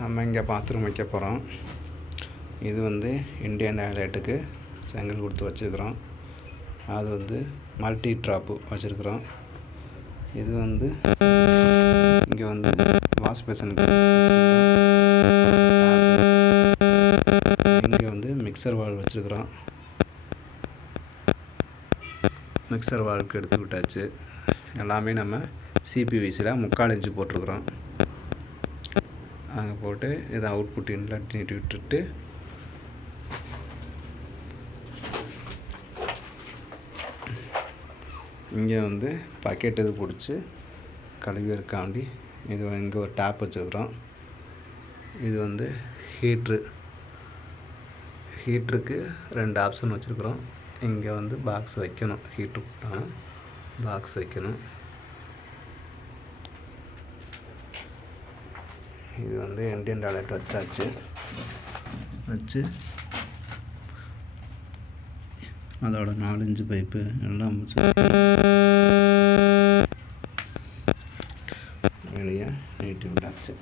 நம்ம இங்கே பாத்ரூம் வைக்க போகிறோம். இது வந்து இந்தியன் டாய்லெட்டுக்கு செங்கல் கொடுத்து வச்சுருக்குறோம். அது வந்து மல்டி ட்ராப்பு வச்சுருக்குறோம். இது வந்து இங்கே வந்து வாஷ் பேசனுக்கு, இங்கே வந்து மிக்சர் வால்வ் வச்சுருக்குறோம். மிக்சர் வால்வுக்கு எடுத்து விட்டாச்சு. எல்லாமே நம்ம சிபிவிசியில் 3/4 இன்ச்சு போட்டிருக்குறோம். அங்கே போட்டு இதை அவுட்புட் இன்லெட் நீட்டி விட்டுட்டு இங்கே வந்து பக்கெட் இது பிடிச்சி கழுவி இருக்காண்டி இது இங்கே ஒரு டேப் வச்சுருக்குறோம். இது வந்து ஹீட்ருக்கு 2 ஆப்ஷன் வச்சுருக்குறோம். இங்கே வந்து பாக்ஸ் வைக்கணும், ஹீட்ரு போட்டாலும் பாக்ஸ் வைக்கணும். இது வந்து இந்தியன் டாய்லெட் வச்சாச்சு. வச்சு அதோட 4 இன்ச்சு பைப்பு எல்லாம் வெளியே நீட்டி விட்டாச்சு.